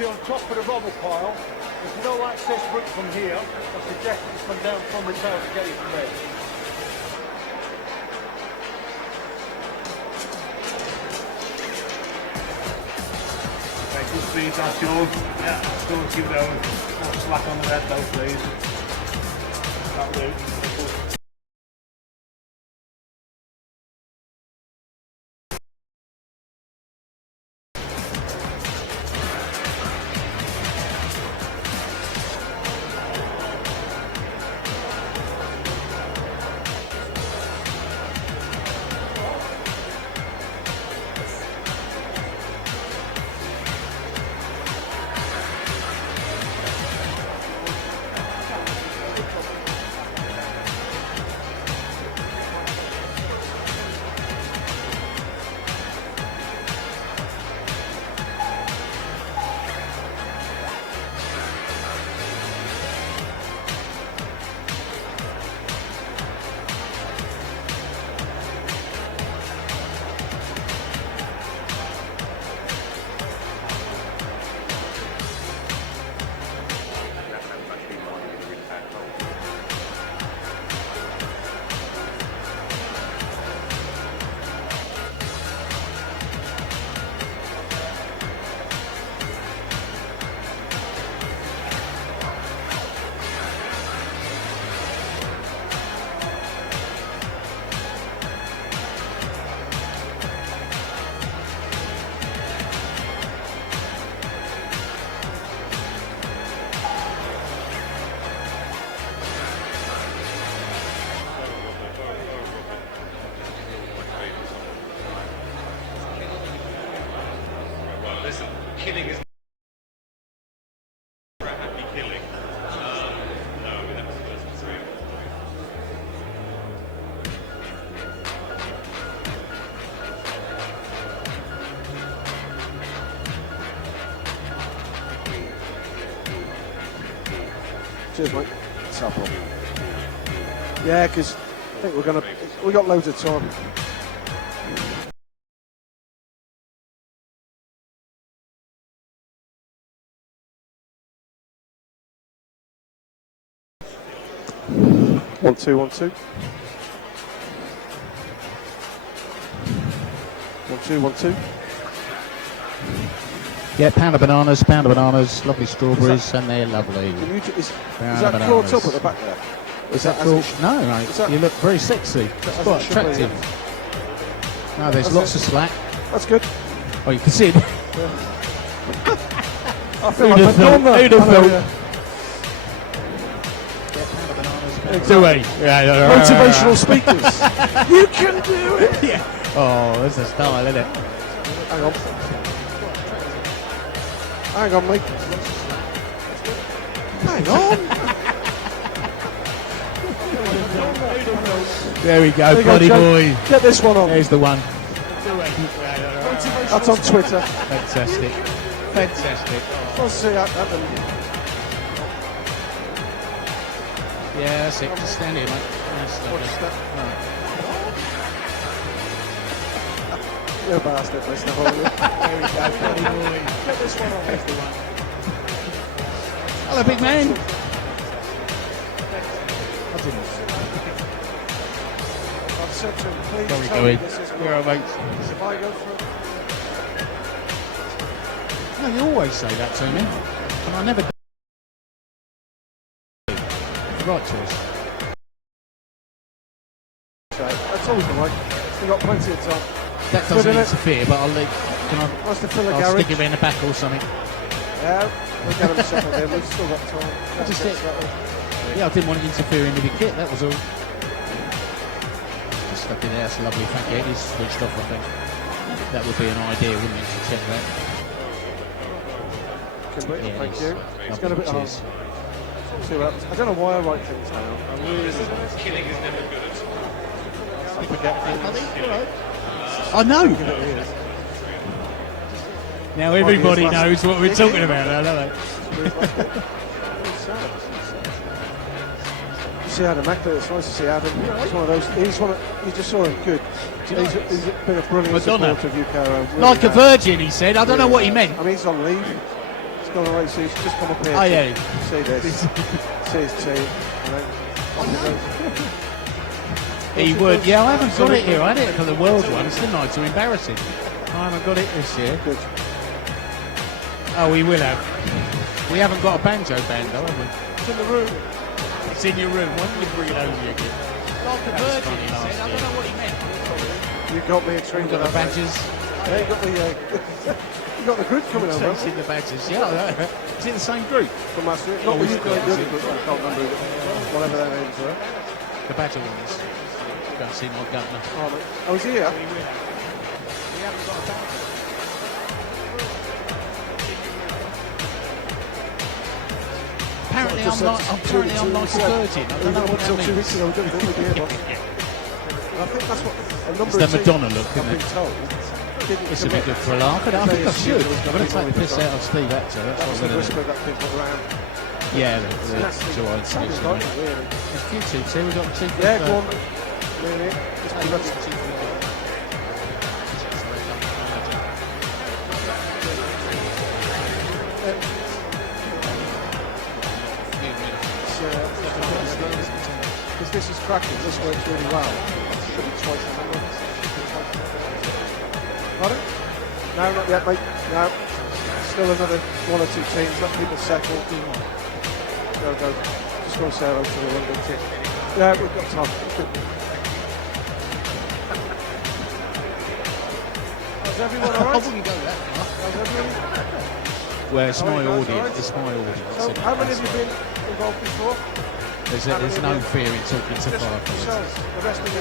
see on top of the rubble pile, there's no access route from here. I suggest you come down from the tail to get it from there. Good speed, that's Sean. Yeah, still keep it going. Not slack on the red though, please. That'll do. Listen, killing is happy killing. No, that's three. Cheers, mate. What's up, Rob? Yeah, because I think we got loads of time. One, two, 1, 2. 1, 2, 1, 2. Yeah, pound of bananas, lovely strawberries, and they're lovely. Is that caught up at the back there? Is that caught? No, mate. You look very sexy. It's quite attractive. No, there's lots of slack. That's good. Oh, you can see it. I feel like Madonna. Who'd have thought? Do we? Yeah, motivational speakers. You can do it. Yeah. Oh, that's a style, isn't it? Hang on. Hang on, mate. Hang on. There we go, buddy boy. Get this one on. There's the one. That's on Twitter. Fantastic. Fantastic. Let's see that happen. Yeah, that's it. Just stand here, mate. Watch that. You're a bastard, Mr. Holy. There we go, buddy boy. Get this one on. There's the one. Hello, big man. I've said to him, please Where are we tell me going? this is Where are we? If I go for it. No, you always say that to me. And I never do. Right choice. That's always the way. We've got plenty of time. That doesn't interfere, but I'll leave. Nice to fill the I'll garage. stick him in the back or something. Yeah, we'll get him settled in. We've still got time. Yeah, I didn't want it interfering with the kit, that was all. Just stuck in there, that's lovely, thank you. It is switched off, I think. That would be an idea, wouldn't it, to check that? Yeah, thank you. It's going to be hard. See what happens. I don't know why I write things down. Killing is never good. I forget things. I know! Now everybody knows what we're talking about now, don't they? You see Adam Mackley, it's nice to see Adam. He's one of those, you just saw him good. He's been a brilliant Madonna. supporter of UKRO. Really Like a virgin, he said. I don't know what he meant. I mean, he's on leave. go on, see, he's just come up here. Oh, yeah. See this. See his team. And then off he goes. He would. Yeah, I haven't got it here. I had it for the World ones, didn't I? Too embarrassing. I haven't got it this year. Good. Oh, we will have. We haven't got a banjo band, though, have we? It's in the room. It's in your room. Why don't you bring it over here again? Like a virgin, he said. I don't know what he meant. You got me intrigued. We've got the badges. Yeah, you got the you got the group coming over. It's in the badges. Yeah, it's in the same group. From last year. Not with you guys, the other group. I can't remember whatever their names were. The badger ones. Go and see my governor. Oh, is he here? We haven't got a band. Apparently I'm like a virgin. I don't know what that 2 weeks ago, means. we didn't do it. I think that's what a number It's of the teams Madonna look, I've isn't been it? told. Didn't This would be commit. good for a laugh. I think I should. I'm going to take the piss out of Steve Hatcher. That's That was what the I'm going whisper to do. that people around. Yeah, the Nasty. July Sounds station. like it, really. There's a few teams here. We've got the chief Yeah, of, go on. Really. Just be ready. Because this is cracking, this works really well. Should be twice as long. Pardon? No, not yet, mate. No. Still another 1 or 2 teams. Let people settle. Go, go. Just go and say hello to the London team. Yeah, we've got time. How's everyone I alright? wouldn't go that far. How's everyone? Well, it's my Alright, guys, audience. alright. It's my audience. So, isn't it? how many have That's you been involved before? There's no fear in talking to Just firefighters. yourselves, the rest of you.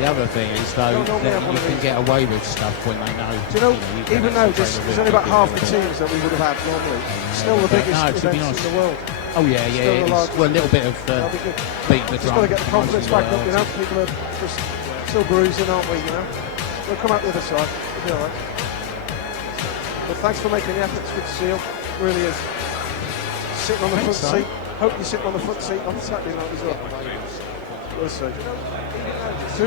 The other thing is, though, No, normally that I'm one you of can these. get away with stuff when they know. Do you know, you can even though actually this take is the only risk about of half the being teams that we would have had normally, still the but biggest no, it should be events nice. in the world. Oh yeah, Still yeah. the It's, largest. well, a little bit of That'll be good. beating the Just drum. got to get the confidence promoting back up, you know. loyalty. People are just still bruising, aren't we, you know. We'll come out the other side. We'll be alright. But thanks for making the effort. It's good to see you. Really is. Sitting on the front Thanks, seat. Hope you're sitting on the front seat on Saturday night as well. We'll see. Who?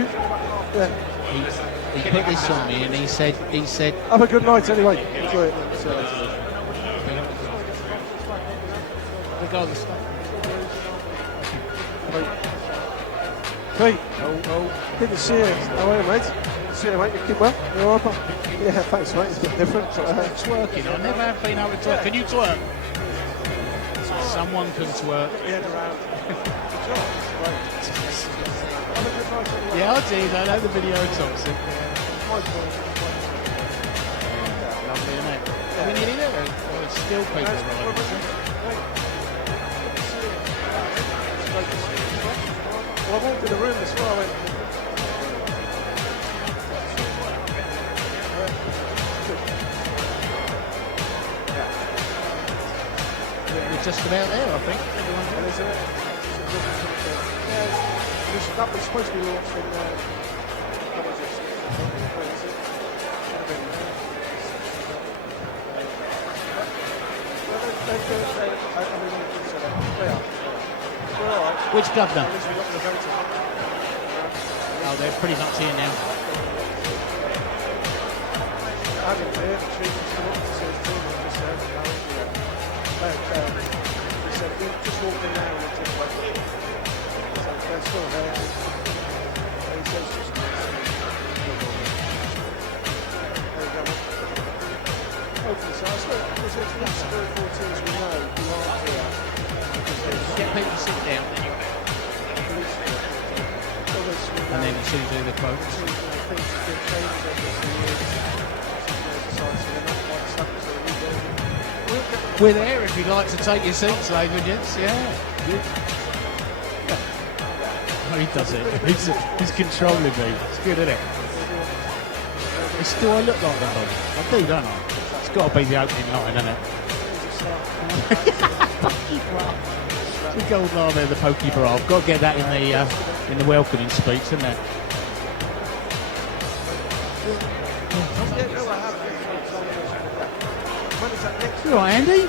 Yeah. He put this on me and he said, Have a good night anyway. Enjoy it. See you later. regardless. Pete. Good to see you. How are you, mate? See you, mate. You keep well? You all right? Yeah, thanks, mate. It's a bit different. Twerking. I never have been able to twerk. Can you twerk? Someone can twerk. Yeah, I did. I know the video toxic. Lovely, isn't it? Are we nearly there? Well, it's still people arriving, isn't it? Well, I walked in the room as well. We're just about there, I think. And is it? That was supposed to be launched in. What was it? They are. We're all right. Which governor? At least we got the vote. Oh, they're pretty much here now. Adam's here, the chief has come up to see his team and just said, how is he? He said, we just walked in now and it just went. So they're still there. And he says, just there you go. Hopefully, so I still, because it's not 3 or 4 teams we know who aren't here. Get people to sit down, then you and then you should do the quotes. We're there if you'd like to take your seats, ladies and gents. Yeah. Oh, he does it. He's controlling me. It's good, isn't it? Do I look like that? I do, don't I? It's got to be the opening line, isn't it? The gold line there, the pokey bra. I've got to get that in the welcoming speech, isn't it? You all right, Andy?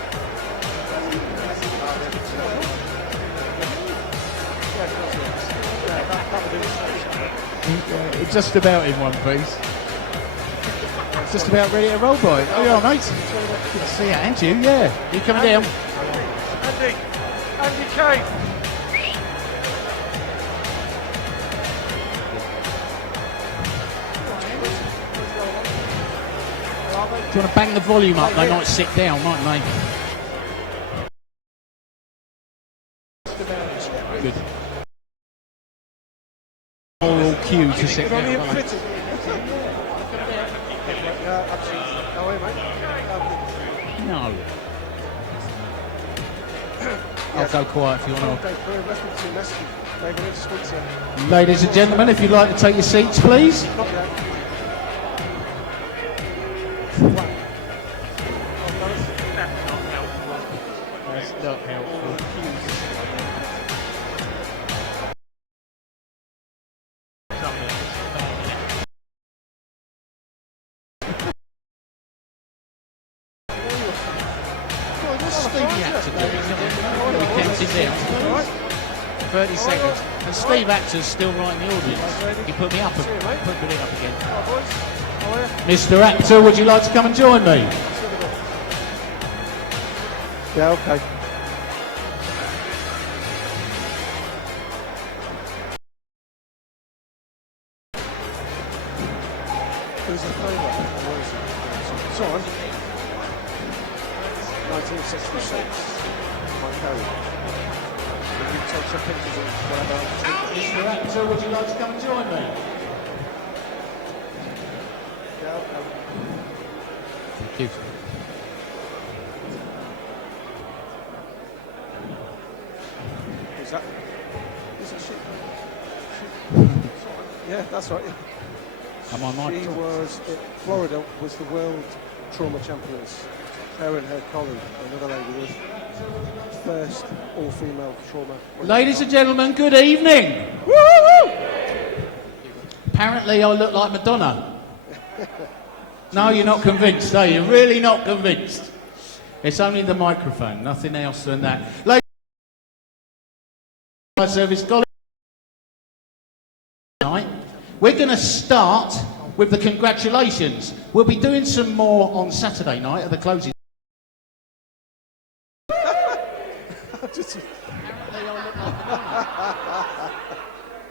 Just about in one piece. Just about ready to roll, boy. Oh, yeah, mate. Good to see you. And you, yeah. You coming down? Andy Kane. Do you want to bang the volume up? They might sit down, mightn't they? Good. Oral cue to sit down. Yeah, Aren't they? absolutely. Oh, wait, mate. No. I'll go quiet if you want to. Ladies and gentlemen, if you'd like to take your seats, please. Not yet. That's not helpful. Stevie had to do it. We kept him down. 30 seconds. And Steve Actor's still right in the audience. He put me up put me up again. Mr. Actor, would you like to come and join me? Yeah, okay. Who's the favourite? So on. 1966. My code. We can take some pictures of whatever. Mr. Actor, would you like to come and join me? Yeah, okay. Thank you. Is that? Is it she? Yeah, that's right. Am I right? She was, Florida was the world trauma champions. Her and her colleague, another lady, was first all-female trauma. Ladies and gentlemen, good evening. Woo-hoo-hoo. Apparently I look like Madonna. No, you're not convinced, are you? Really not convinced? It's only the microphone, nothing else than that. Ladies and service college tonight. We're going to start with the congratulations. We'll be doing some more on Saturday night at the closing.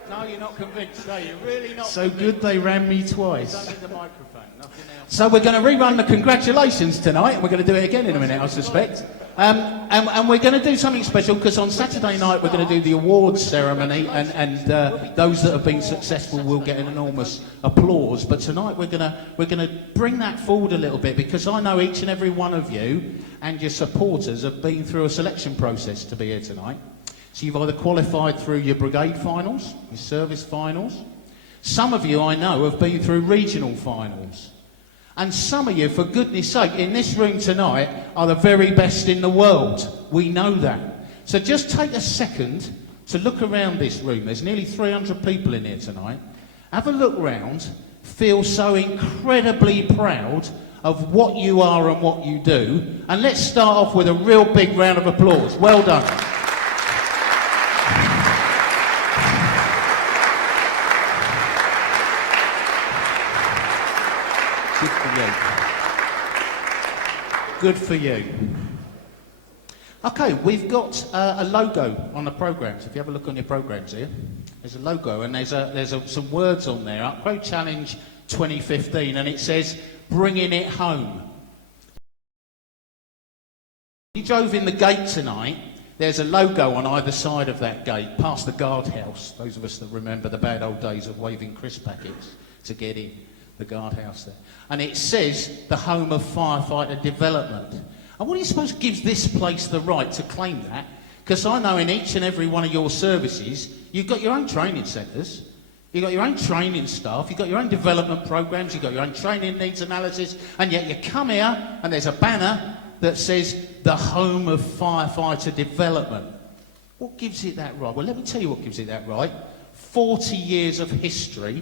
No, you're not convinced, are you? Really not. So good they ran me twice. It's only the microphone, nothing else. So we're going to rerun the congratulations tonight, and we're going to do it again in a minute, I suspect. And we're going to do something special because on Saturday night we're going to do the awards ceremony, and those that have been successful will get an enormous applause. But tonight we're going to bring that forward a little bit because I know each and every one of you and your supporters have been through a selection process to be here tonight. So you've either qualified through your brigade finals, your service finals. Some of you I know have been through regional finals. And some of you, for goodness sake, in this room tonight are the very best in the world. We know that. So just take a second to look around this room. There's nearly 300 people in here tonight. Have a look round. Feel so incredibly proud of what you are and what you do. And let's start off with a real big round of applause. Well done. Good for you. Okay, we've got a logo on the programmes. If you have a look on your programmes here, there's a logo and there's some words on there. UKRO Challenge 2015, and it says, "Bringing it home." You drove in the gate tonight. There's a logo on either side of that gate, past the guardhouse. Those of us that remember the bad old days of waving crisp packets to get in. The guardhouse there. And it says the home of firefighter development. And what do you suppose gives this place the right to claim that? Because I know in each and every one of your services, you've got your own training centres, you've got your own training staff, you've got your own development programmes, you've got your own training needs analysis, and yet you come here and there's a banner that says the home of firefighter development. What gives it that right? Well, let me tell you what gives it that right. 40 years of history,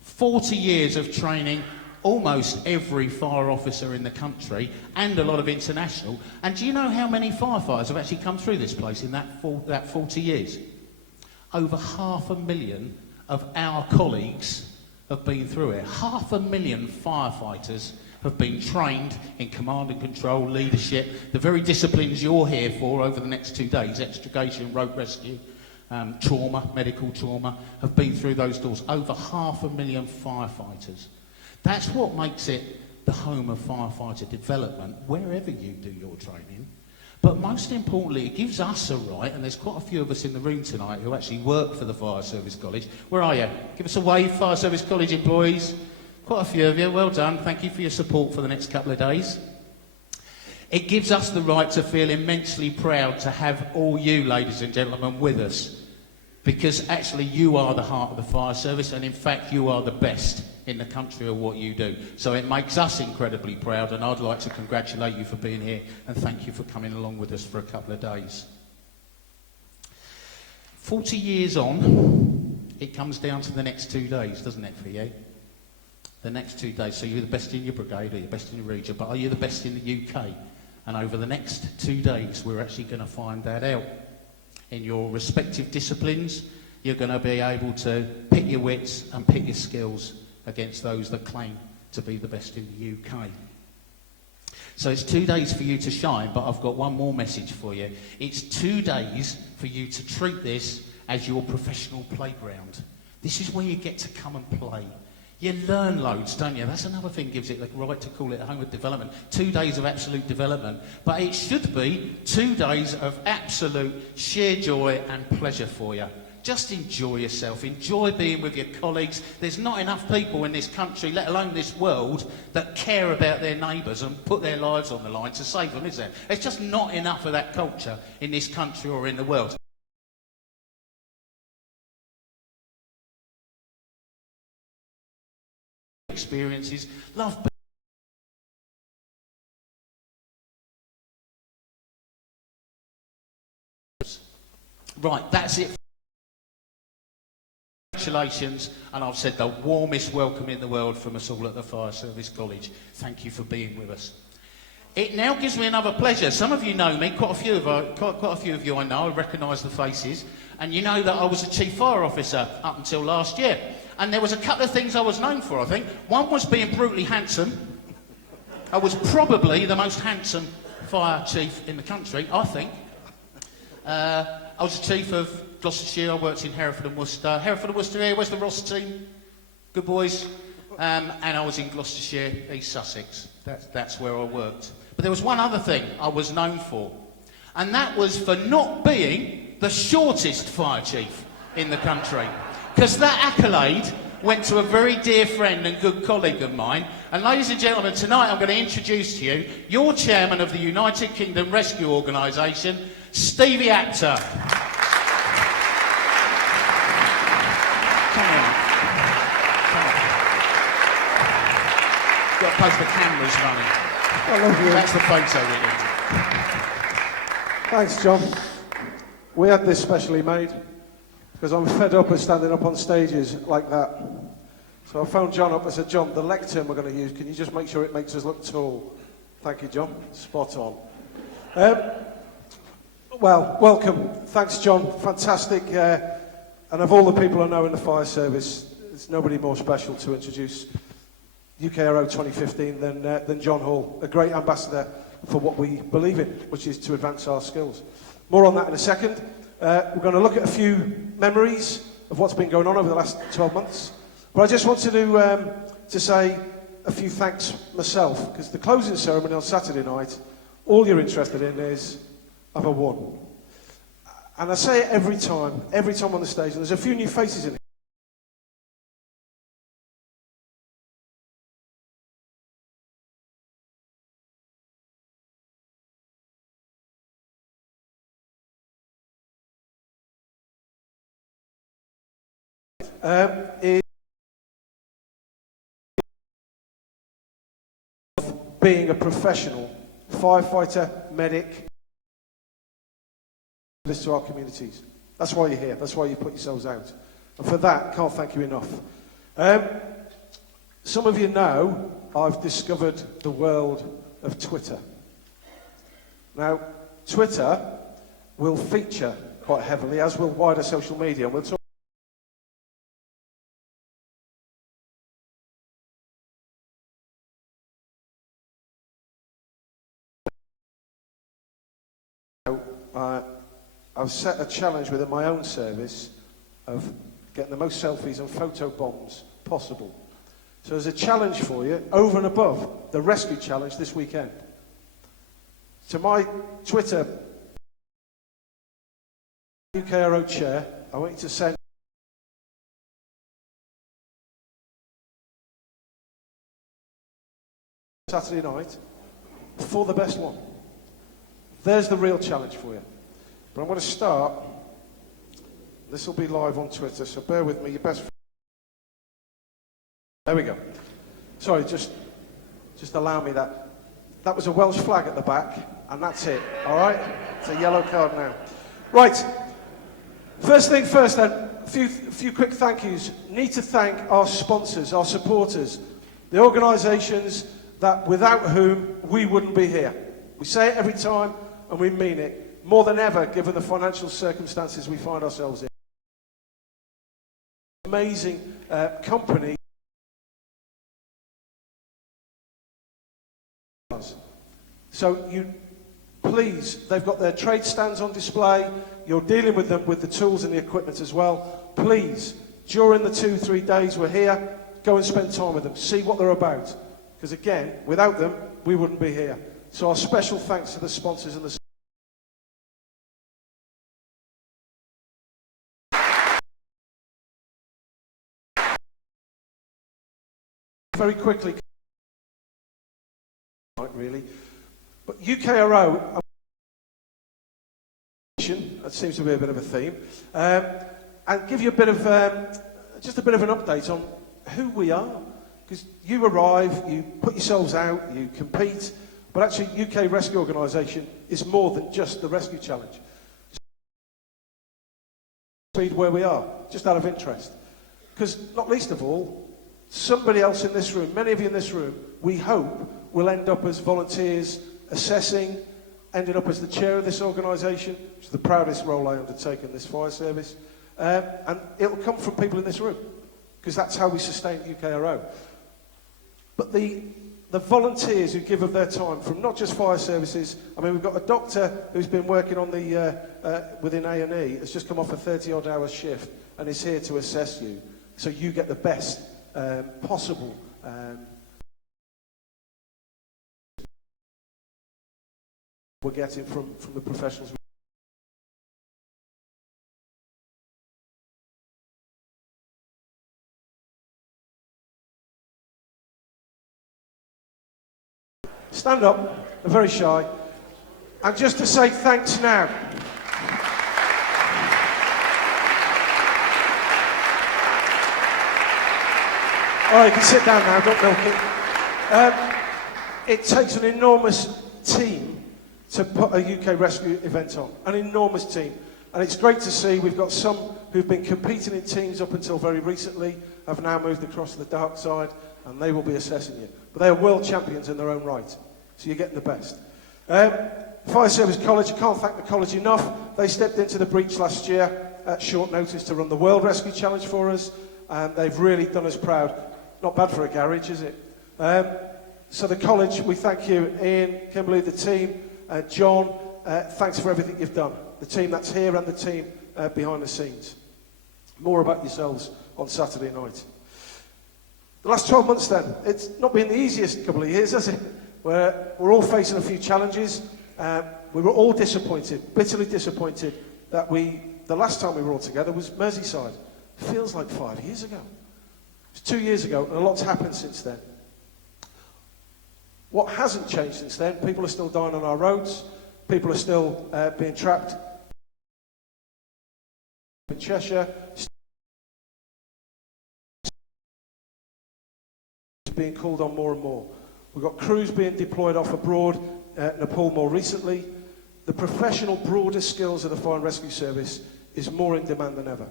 40 years of training almost every fire officer in the country and a lot of international. And do you know how many firefighters have actually come through this place in that 40 years? Over 500,000 of our colleagues have been through it. 500,000 firefighters have been trained in command and control, leadership, the very disciplines you're here for over the next 2 days, extrication, rope rescue, trauma, medical trauma, have been through those doors. Over 500,000 firefighters. That's what makes it the home of firefighter development, wherever you do your training. But most importantly, it gives us a right, and there's quite a few of us in the room tonight who actually work for the Fire Service College. Where are you? Give us a wave, Fire Service College employees. Quite a few of you, well done. Thank you for your support for the next couple of days. It gives us the right to feel immensely proud to have all you, ladies and gentlemen, with us. Because actually you are the heart of the fire service, and in fact you are the best in the country of what you do. So it makes us incredibly proud, and I'd like to congratulate you for being here and thank you for coming along with us for a couple of days. 40 years on, it comes down to the next 2 days, doesn't it, for you? The next 2 days. So you're the best in your brigade, or you're best in your region, but are you the best in the UK? And over the next 2 days, we're actually going to find that out. In your respective disciplines, you're going to be able to pit your wits and pit your skills against those that claim to be the best in the UK. So it's 2 days for you to shine, but I've got one more message for you. It's 2 days for you to treat this as your professional playground. This is where you get to come and play. You learn loads, don't you? That's another thing gives it the right to call it a home of development. 2 days of absolute development. But it should be 2 days of absolute sheer joy and pleasure for you. Just enjoy yourself. Enjoy being with your colleagues. There's not enough people in this country, let alone this world, that care about their neighbours and put their lives on the line to save them, is there? There's just not enough of that culture in this country or in the world. Experiences, love. Right, that's it. Congratulations, and I've said the warmest welcome in the world from us all at the Fire Service College. Thank you for being with us. It now gives me another pleasure. Some of you know me, quite a few of you I know, I recognise the faces, and you know that I was a Chief Fire Officer up until last year. And there was a couple of things I was known for, I think. One was being brutally handsome. I was probably the most handsome fire chief in the country, I think. I was the chief of Gloucestershire. I worked in Hereford and Worcester. Hereford and Worcester here, where's the Ross team? Good boys. And I was in Gloucestershire, East Sussex. That's where I worked. But there was one other thing I was known for, and that was for not being the shortest fire chief in the country. Because that accolade went to a very dear friend and good colleague of mine. And ladies and gentlemen, tonight I'm going to introduce to you your chairman of the United Kingdom Rescue Organisation, Stevie Apter. Come on. Got to post the cameras running. I love you. That's the photo we need. Thanks, John. We had this specially made because I'm fed up of standing up on stages like that. So I phoned John up and said, John, the lectern we're going to use, can you just make sure it makes us look tall? Thank you, John. Spot on. Well, welcome. Thanks, John. Fantastic. And of all the people I know in the fire service, there's nobody more special to introduce UKRO 2015 than John Hall, a great ambassador for what we believe in, which is to advance our skills. More on that in a second. We're going to look at a few memories of what's been going on over the last 12 months. But I just wanted to say a few thanks myself, because the closing ceremony on Saturday night, all you're interested in is, have I won? And I say it every time on the stage, and there's a few new faces in it. Is being a professional firefighter, medic, to our communities. That's why you're here. That's why you put yourselves out. And for that, can't thank you enough. Some of you know I've discovered the world of Twitter. Now, Twitter will feature quite heavily, as will wider social media, and we'll talk I've set a challenge within my own service of getting the most selfies and photo bombs possible. So there's a challenge for you over and above the rescue challenge this weekend. To my Twitter UKRO chair, I want you to send Saturday night for the best one. There's the real challenge for you. But I'm going to start. This will be live on Twitter, so bear with me. Your best. There we go. Sorry, just allow me that. That was a Welsh flag at the back, and that's it. All right? It's a yellow card now. Right. First thing first, then. A few quick thank yous. Need to thank our sponsors, our supporters, the organisations that without whom we wouldn't be here. We say it every time, and we mean it. More than ever, given the financial circumstances we find ourselves in. Amazing company. So you, please, they've got their trade stands on display. You're dealing with them with the tools and the equipment as well. Please, during the 2-3 days we're here, go and spend time with them. See what they're about. Because again, without them, we wouldn't be here. So our special thanks to the sponsors and the... Very quickly, really, but UKRO, that seems to be a bit of a theme, and give you a bit of, just a bit of an update on who we are. Because you arrive, you put yourselves out, you compete, but actually UK Rescue Organisation is more than just the Rescue Challenge. Where we are, just out of interest. Because not least of all, somebody else in this room, many of you in this room, we hope will end up as volunteers, assessing, ended up as the chair of this organisation, which is the proudest role I undertake in this fire service. And it'll come from people in this room, because that's how we sustain UKRO. But the volunteers who give of their time from not just fire services, I mean, we've got a doctor who's been working on the, within A&E, has just come off a 30-odd hour shift and is here to assess you, so you get the best possible we're getting from the professionals. Stand up, they're very shy. And just to say thanks now. All right, you can sit down now, don't milk it. It takes an enormous team to put a UK rescue event on, an enormous team. And it's great to see we've got some who've been competing in teams up until very recently, have now moved across to the dark side, and they will be assessing you. But they are world champions in their own right, so you're getting the best. Fire Service College, I can't thank the college enough. They stepped into the breach last year at short notice to run the World Rescue Challenge for us, and they've really done us proud. Not bad for a garage, is it? So the college, we thank you, Ian, Kimberly, the team, John, thanks for everything you've done. The team that's here and the team behind the scenes. More about yourselves on Saturday night. The last 12 months then, it's not been the easiest couple of years, has it? We're all facing a few challenges. We were all disappointed, bitterly disappointed, that the last time we were all together was Merseyside. Feels like 5 years ago. It was 2 years ago, and a lot's happened since then. What hasn't changed since then, people are still dying on our roads, people are still being trapped in Cheshire, being called on more and more. We've got crews being deployed off abroad, Nepal more recently. The professional, broader skills of the Fire and Rescue Service is more in demand than ever.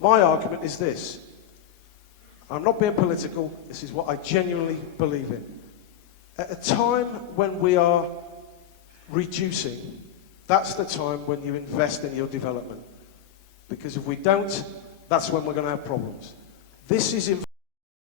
My argument is this. I'm not being political, this is what I genuinely believe in. At a time when we are reducing, that's the time when you invest in your development. Because if we don't, that's when we're going to have problems. This is